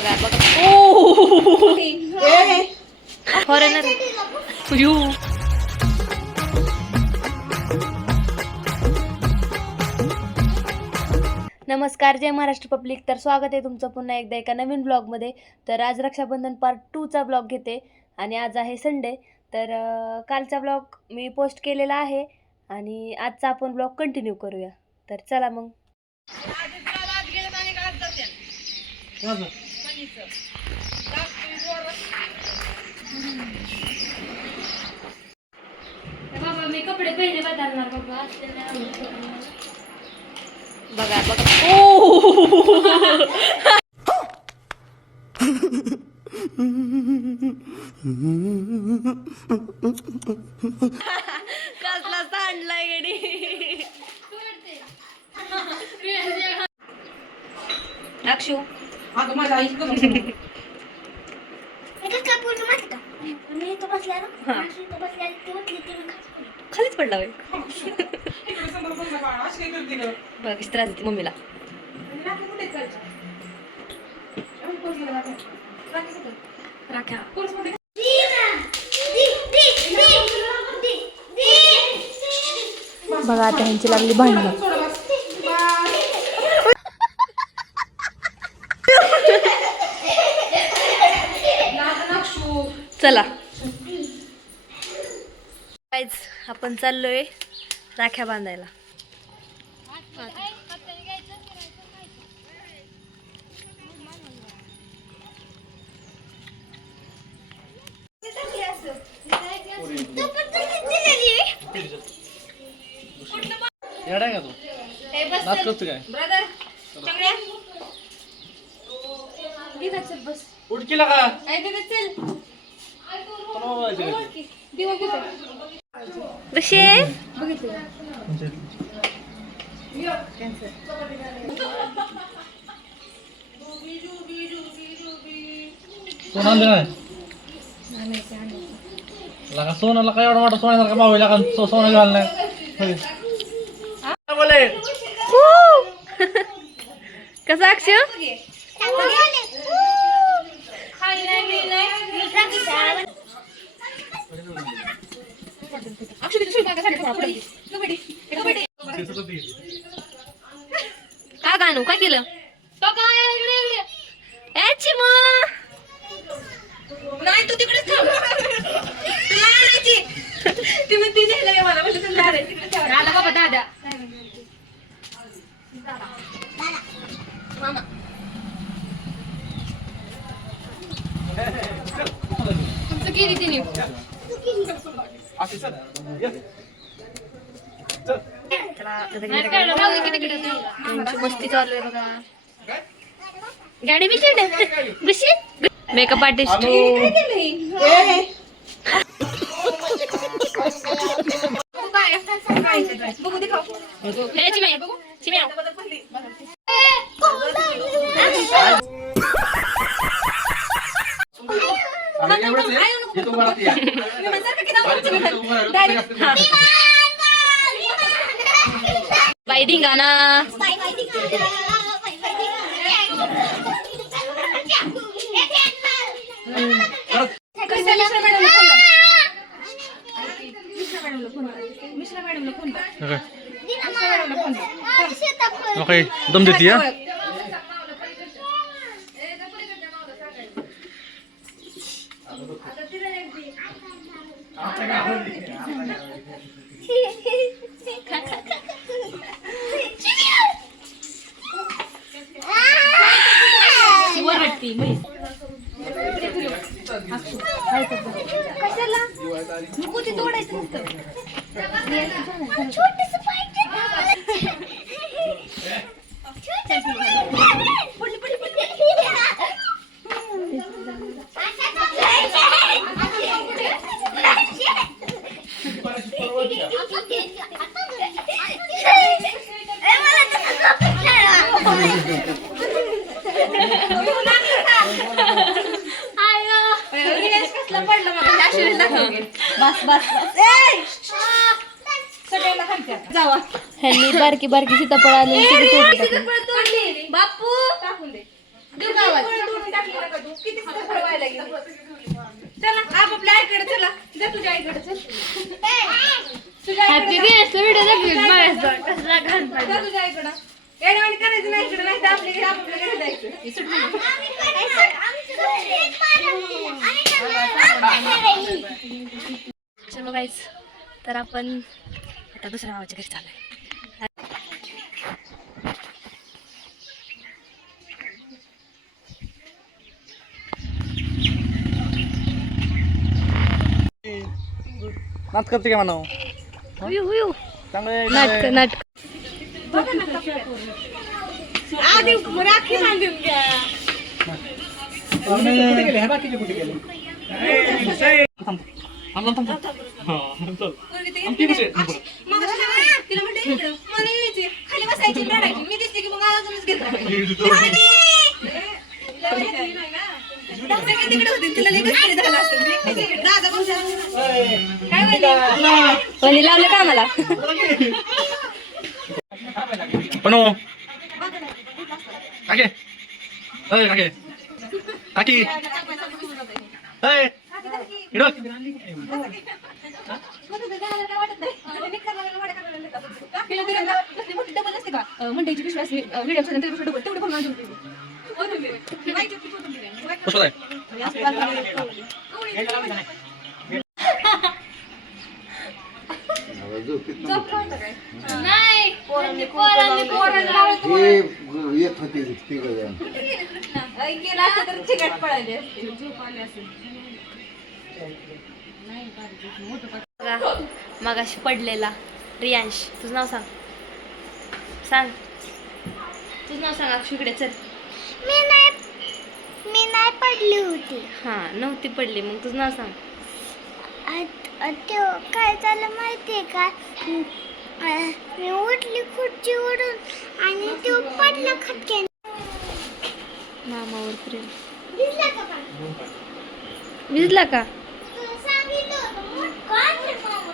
बघा बघा ओ foreigner you. नमस्कार, जय महाराष्ट्र पब्लिक. तर स्वागत आहे तुमचं पुन्हा एकदा एका नवीन ब्लॉगमध्ये. तर आज रक्षाबंधन पार्ट 2चा ब्लॉग घेते आणि आज आहे संडे. तर कालचा ब्लॉग मी पोस्ट केलेला आहे आणि आजचा आपण ब्लॉग कंटिन्यू करूया. तर चला मग. बाबा मी कपडे पहिले बदलणार बाबा. बघा बघा ओ कसला सांडलाय गडी. अक्षू खालीच पडला बघ त्रास देते मम्मीला. बघा आता ह्यांची लागली भांडणं. चला गाईज, आपण चाललोय राख्या बांधायला. येडाय का तू? नाच करतो काय? उडकीला का? कशी सोना नाही लगा. सोनाला काय एवढा मोठा सोन्यासारखा भाऊ आहे का? सोनं घाल नाही बोले. कसं अक्षय का गाणू काय केलं नाही तू तिकडेच थांब. तुला आणायची ती म्हणती नेलं मला म्हणजे तुला आणायची तिकडे ठेवा. आला बाबा दादा. मामा तुमचं केली तिने मस्ती चालू आहे बघा. गाडी बिशी मेकअप आर्टिस्ट बघू दे खाऊ. बाई धिंगाणा. ओके दम देती है. कशाला नको ते तोडायचं नसतं. बस बस जावा. ह्यांनी बारकी बारकी सीताफळ आणून बापू टाकून दे. देऊ का आवाज? किती फळ व्हायला गेली. चला आपापल्या आईकडे चला. जा तुझ्या आईकडे चल. तुझ्या आईकडे जा. जा तुझ्या आईकडं. येड्यावानी करायचं नाही इकडे, नाही तर आपल्या घरी आपापल्या घरी जायचं. चलो गाईज, तर आपण आता दुसऱ्या भावाच्या घरी चाललोय. नाच करते का म्हणावं नाटक नाटक आधी राखी बांधून घ्या. मग तिला म्हणते इकडं मला यायची खाली बसायची रडायची. मी दिसते की मग अजूनच घेत तिकडे होती तिला लगेच खाली झालं असतं. दादा काय म्हणली लावलं का आम्हाला. पण काके अय काके काकी अय इकडं मंडईची विश्वास व्हिडिओ तेवढे पण माझं पुष्पा आहे येत होते गेला असं तर चिकट पडायले असते. झोप आली असेल. मगाशी पडलेला रियांश. तुझं नाव सांग. सांग तुझं नाव सांग. अक्षुकडे चल. मी नाही पडली होती. हां नव्हती पडली. मग तुझं नाव सांग. काय झालं माहितीये का, मी उठली खुर्ची उडून आणि तो पडला खटक्याने. मामावर प्रेम. दिसला का पण? भिजला का? सांगितलं होतं, मोठ काढलं मामा.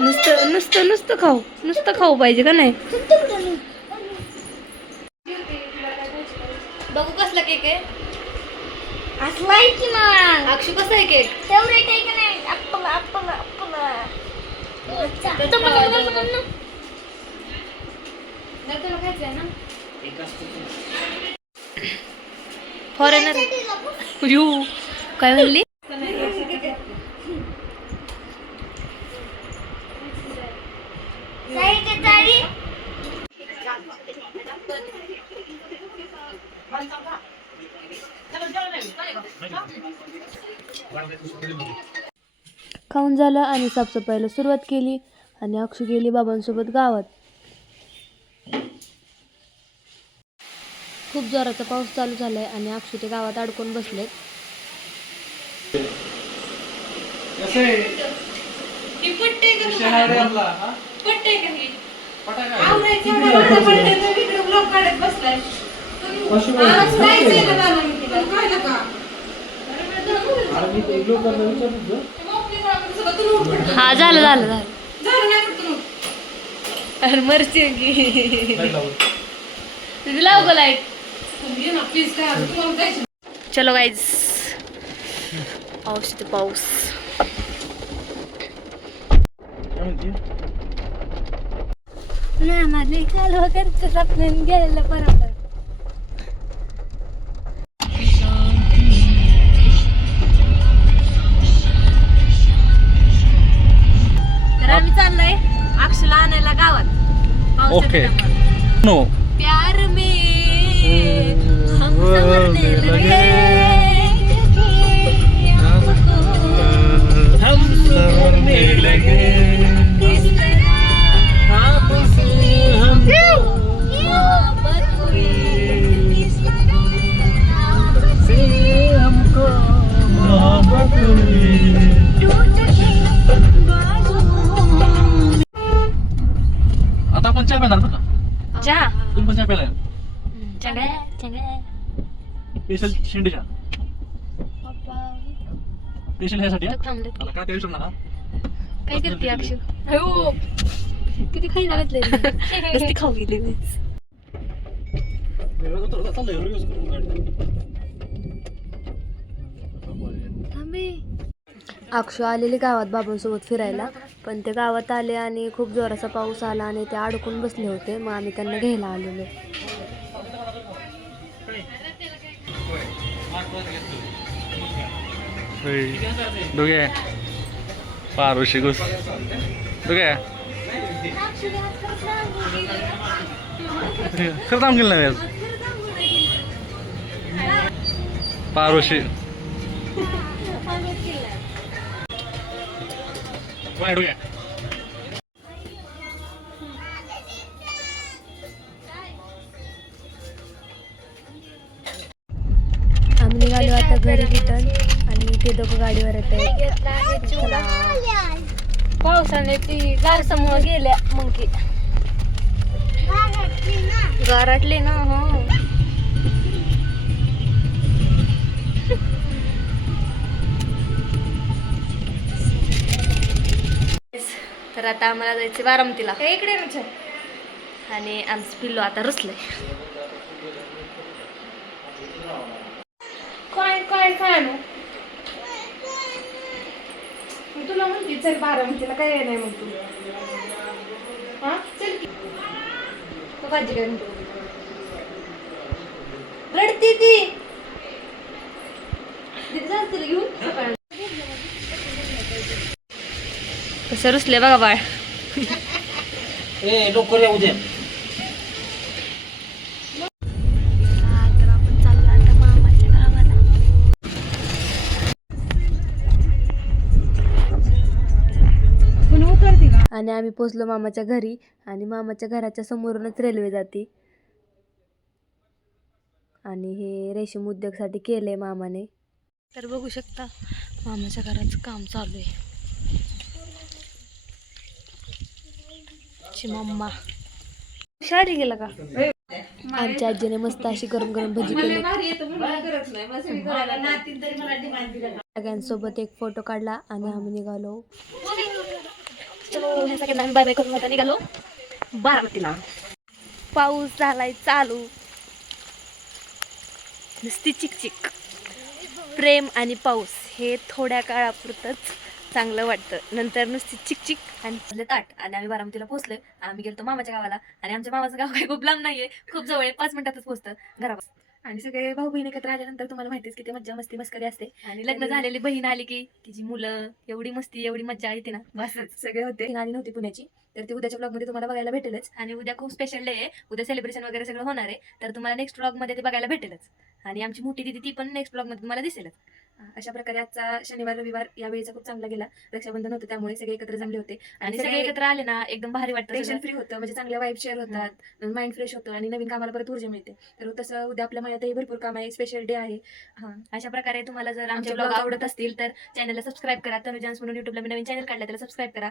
नुसतं नुसतं नुसतं खाऊ. नुसतं खाऊ पाहिजे का नाही. बघू कसला केक आहे. असलाय की मग अक्षू कसा आहे केक. फेवरेट आहे का नाही. आपला आपला फॉरेनर यू काय म्हणली. खाऊन झालं आणि साफसफाईला सुरुवात केली आणि अक्षू गेली बाबांसोबत गावात. खूप जोराचा पाऊस चालू झालाय आणि अक्षू ते गावात अडकून बसलेत. ही पट्टे का तुम्हाला? पट्टे का ही? आवरायचं एवढं माझं पट्टे तर इकडे ब्लॉक काढत बसलाय. आज जायचंय ना दादा मी तिला. कळलं का? हा झालं झालं झालं. झालं नाही कुठं मग? अरे मरची तुझी लाव गो लाईट. ये ना प्लीज काय आता तुम्हाला जायचं. चलो गाईज, पाऊस ते पाऊस. ना लई कालवा करत आपण गेलेलं बरोबर. तर आम्ही चाललोय अक्षुला आणायला गावात. ओके नो प्यार में हम संवरने लगे, हम संवरने लगे इस तरह आपसे मोहब्बत हुई, इस से हमको मोहब्बत हुई. आता आपण चहा पिणार बरं का. चहा तुम्ही पण चहा प्यायला चंगळ्या चंगळ्या स्पेशल शेंडी चहा स्पेशल ह्यासाठी हा? थांबले. मला काय टेन्शन नका. काय करते अक्षु. किती खाई लागत नुसती खाऊ गेली. अक्षु आलेली गावात बाबांसोबत फिरायला, पण ते गावात आले आणि खूप जोराचा पाऊस आला आणि ते अडकून बसले होते. मग आम्ही त्यांना घ्यायला आलेलो. दोघे पारुशी घुस दोघे खरं थांब गेलं नाही पारुशी आम्ही निघालो आता घरी रिटर्न आणि ते दोघं गाडीवर येत आहेत. पावसाने ती गारसामुळे गेल्या मग की गारटले ना. हो तर आता आम्हाला जायचं बारामतीला. इकडे ना आणि आमचं पिल्लू आता रुसलंय. काय काय काय आणू मी तुला म्हणते चल बारामतीला काय नाही मग तू हा चल की तू भाजी काय म्हणतो रडती ती तिला घेऊन सकाळी कसं रुसले बघा बाळ. लवकर येऊ दे. तर आपण चाललो आता मामाच्या गावाला. आणि आम्ही पोचलो मामाच्या घरी आणि मामाच्या घराच्या समोरूनच रेल्वे जाते. आणि हे रेशीम उद्योगसाठी केलंय मामाने. तर बघू शकता मामाच्या घराचं काम चालू आहे. मम्मा शाळेत गेला का? आमच्या आजीने मस्त अशी गरम गरम भजी केली. सगळ्यांसोबत एक फोटो काढला आणि आम्ही निघालो. चलो सगळ्यांना बाय बाय करून आता निघालो बारामतीला. पाऊस झालाय चालू. नुसती चिकचिक. प्रेम आणि पाऊस हे थोड्या काळापुरतंच चांगलं वाटतं, नंतर नुसती चिकचिक आणि ताट. आणि आम्ही बारामतीला पोहोचलोय. आम्ही गेलो मामाच्या गावाला आणि आमच्या मामाचं गाव काही खूप लांब नाहीये, खूप जवळ आहे, 5 मिनिटातच पोहोचतं घरापासून. आणि सगळे भाऊ बहीण एकत्र आल्यानंतर तुम्हाला माहितीच किती मज्जा मस्ती मस्करी असते. आणि लग्न झालेली बहीण आली की तिची मुलं, एवढी मस्ती एवढी मज्जा येते ना, बस सगळे होते. आली नव्हती पुण्याची, तर ती उद्याच्या ब्लॉग मध्ये तुम्हाला बघायला भेटेलच. आणि उद्या खूप स्पेशल डे आहे, उद्या सेलिब्रेशन वगैरे सगळं होणार आहे, तर तुम्हाला नेक्स्ट ब्लॉग मध्ये ते बघायला भेटेलच. आणि आमची मोठी दिदी ती पण नेक्स्ट ब्लॉग मध्ये तुम्हाला दिसेलच. अशा प्रकारे आजचा शनिवार रविवार या वेळेचा खूप चांगला गेला. रक्षाबंधन होतं त्यामुळे सगळे एकत्र जमले होते आणि सगळे एकत्र आले ना एकदम भारी वाटतं. टेन्शन फ्री होतं, म्हणजे चांगल्या वाईब शेअर होतात, माइंड फ्रेश होतं आणि नवीन कामाला परत ऊर्जा मिळते. तर तसं उद्या आपल्या मनातही भरपूर काम आहे, स्पेशल डे आहे. अशा प्रकारे तुम्हाला जर आमचे ब्लॉग आवडत असतील तर चॅनलला सबस्क्राईब करा. तनुजान्स म्हणून युट्यूबला मी नवीन चॅनल काढला, त्याला सबस्क्राईब करा.